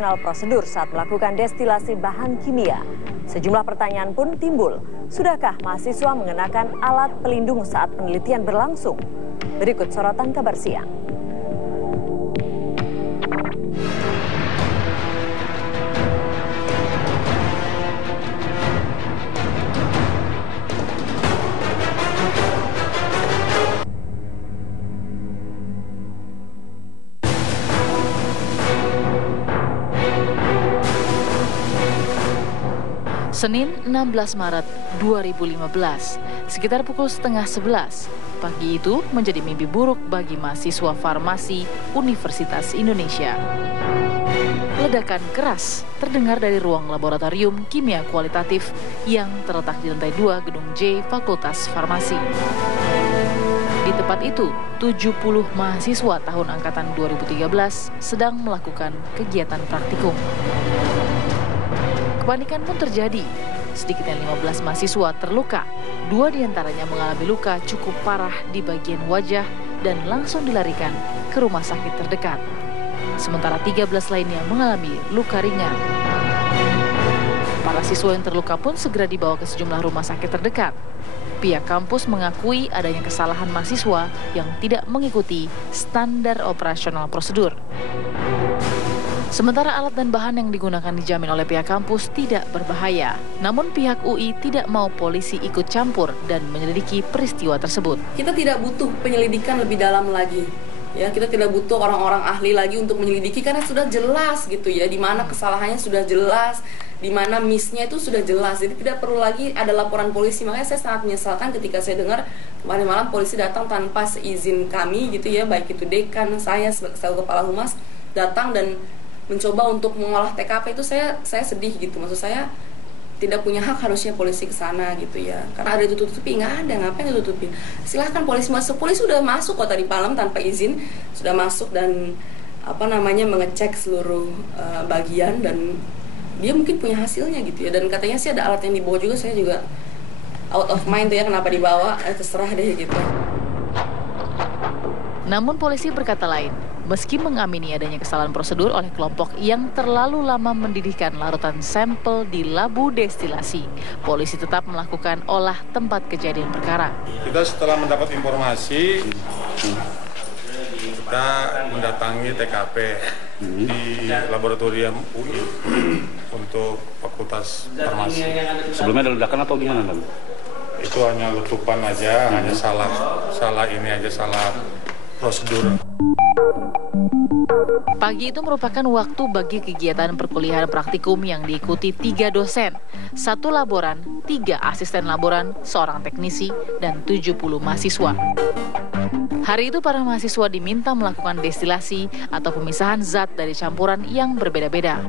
prosedur saat melakukan destilasi bahan kimia. Sejumlah pertanyaan pun timbul. Sudahkah mahasiswa mengenakan alat pelindung saat penelitian berlangsung? Berikut sorotan kabar siang. Senin 16 Maret 2015, sekitar pukul 10:30 pagi itu menjadi mimpi buruk bagi mahasiswa farmasi Universitas Indonesia. Ledakan keras terdengar dari ruang laboratorium kimia kualitatif yang terletak di lantai 2 gedung J Fakultas Farmasi. Di tempat itu, 70 mahasiswa tahun angkatan 2013 sedang melakukan kegiatan praktikum. Kepanikan pun terjadi. Sedikitnya 15 mahasiswa terluka. 2 diantaranya mengalami luka cukup parah di bagian wajah dan langsung dilarikan ke rumah sakit terdekat. Sementara 13 lainnya mengalami luka ringan. Para siswa yang terluka pun segera dibawa ke sejumlah rumah sakit terdekat. Pihak kampus mengakui adanya kesalahan mahasiswa yang tidak mengikuti standar operasional prosedur. Sementara alat dan bahan yang digunakan dijamin oleh pihak kampus tidak berbahaya. Namun pihak UI tidak mau polisi ikut campur dan menyelidiki peristiwa tersebut. Kita tidak butuh penyelidikan lebih dalam lagi. Ya, kita tidak butuh orang-orang ahli lagi untuk menyelidiki karena sudah jelas gitu ya, di mana kesalahannya sudah jelas, di mana miss-nya itu sudah jelas. Jadi tidak perlu lagi ada laporan polisi. Makanya saya sangat menyesalkan ketika saya dengar kemarin malam polisi datang tanpa seizin kami gitu ya, baik itu dekan, saya sebagai kepala humas datang dan mencoba untuk mengolah TKP. Itu saya sedih gitu. Maksud saya tidak punya hak harusnya polisi ke sana gitu ya. Karena ada ditutupi, nggak ada, ngapain ditutupin? Silahkan polisi masuk. Polisi sudah masuk kok tadi malam tanpa izin, sudah masuk dan mengecek seluruh bagian dan dia mungkin punya hasilnya gitu ya. Dan katanya sih ada alat yang dibawa juga, saya juga out of mind tuh ya kenapa dibawa, terserah deh gitu. Namun polisi berkata lain, meski mengamini adanya kesalahan prosedur oleh kelompok yang terlalu lama mendidihkan larutan sampel di labu destilasi, polisi tetap melakukan olah tempat kejadian perkara. Kita setelah mendapat informasi, kita mendatangi TKP di laboratorium UI untuk Fakultas Farmasi. Sebelumnya ada ledakan atau gimana, Bang? Itu hanya letupan aja, hanya salah prosedur. Pagi itu merupakan waktu bagi kegiatan perkuliahan praktikum yang diikuti 3 dosen, 1 laboran, 3 asisten laboran, seorang teknisi, dan 70 mahasiswa. Hari itu para mahasiswa diminta melakukan destilasi atau pemisahan zat dari campuran yang berbeda-beda.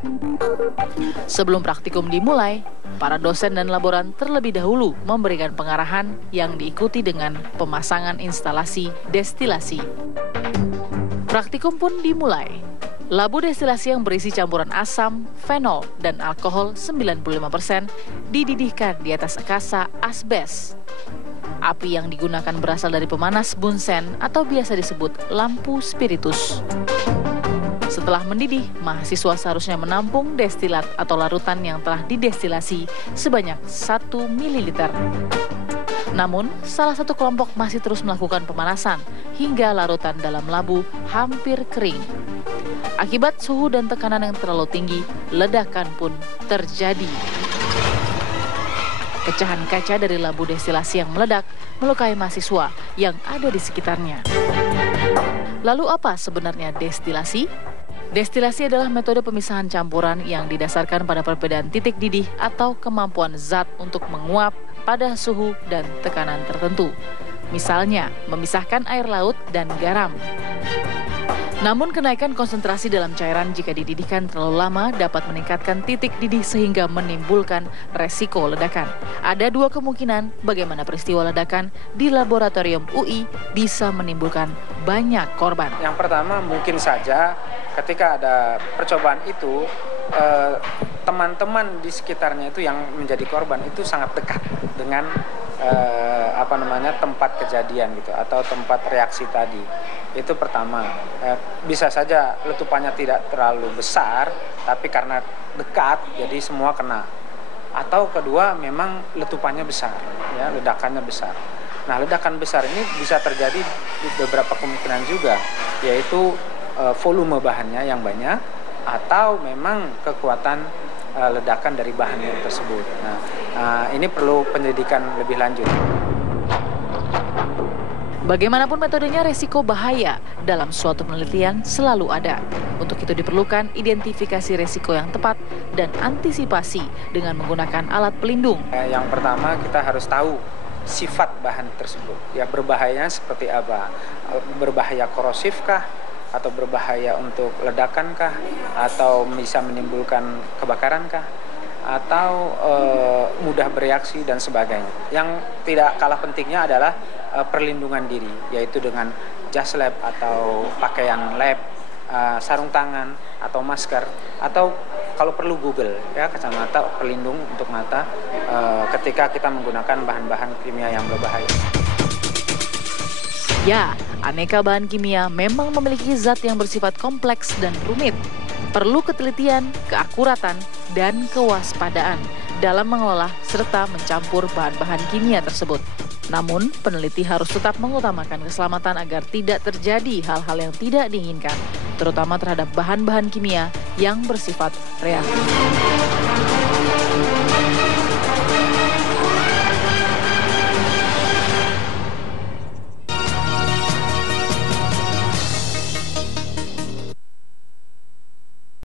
Sebelum praktikum dimulai, para dosen dan laboran terlebih dahulu memberikan pengarahan yang diikuti dengan pemasangan instalasi destilasi. Praktikum pun dimulai. Labu destilasi yang berisi campuran asam, fenol, dan alkohol 95% dididihkan di atas kasa asbes. Api yang digunakan berasal dari pemanas bunsen atau biasa disebut lampu spiritus. Setelah mendidih, mahasiswa seharusnya menampung destilat atau larutan yang telah didestilasi sebanyak 1 ml. Namun, salah satu kelompok masih terus melakukan pemanasan hingga larutan dalam labu hampir kering. Akibat suhu dan tekanan yang terlalu tinggi, ledakan pun terjadi. Pecahan kaca dari labu destilasi yang meledak melukai mahasiswa yang ada di sekitarnya. Lalu apa sebenarnya destilasi? Destilasi adalah metode pemisahan campuran yang didasarkan pada perbedaan titik didih atau kemampuan zat untuk menguap pada suhu dan tekanan tertentu. Misalnya, memisahkan air laut dan garam. Namun kenaikan konsentrasi dalam cairan jika dididihkan terlalu lama dapat meningkatkan titik didih sehingga menimbulkan resiko ledakan. Ada 2 kemungkinan bagaimana peristiwa ledakan di laboratorium UI bisa menimbulkan banyak korban. Yang pertama mungkin saja ketika ada percobaan itu teman-teman di sekitarnya itu yang menjadi korban itu sangat dekat dengan tempat kejadian gitu atau tempat reaksi tadi. Itu pertama. Bisa saja letupannya tidak terlalu besar, tapi karena dekat jadi semua kena. Atau kedua memang letupannya besar, ya, ledakannya besar. Nah, ledakan besar ini bisa terjadi di beberapa kemungkinan juga, yaitu volume bahannya yang banyak atau memang kekuatan ledakan dari bahannya tersebut. Nah, ini perlu penyelidikan lebih lanjut. Bagaimanapun metodenya, resiko bahaya dalam suatu penelitian selalu ada. Untuk itu diperlukan identifikasi resiko yang tepat dan antisipasi dengan menggunakan alat pelindung. Yang pertama kita harus tahu sifat bahan tersebut. Ya, berbahayanya seperti apa? Berbahaya korosifkah? Atau berbahaya untuk ledakankah? Atau bisa menimbulkan kebakarankah? Atau mudah bereaksi dan sebagainya. Yang tidak kalah pentingnya adalah perlindungan diri, yaitu dengan jas lab atau pakaian lab, sarung tangan atau masker, atau kalau perlu Google, ya, kacamata pelindung untuk mata ketika kita menggunakan bahan-bahan kimia yang berbahaya. Ya, aneka bahan kimia memang memiliki zat yang bersifat kompleks dan rumit. Perlu ketelitian, keakuratan, dan kewaspadaan dalam mengelola serta mencampur bahan-bahan kimia tersebut. Namun, peneliti harus tetap mengutamakan keselamatan agar tidak terjadi hal-hal yang tidak diinginkan, terutama terhadap bahan-bahan kimia yang bersifat reaktif.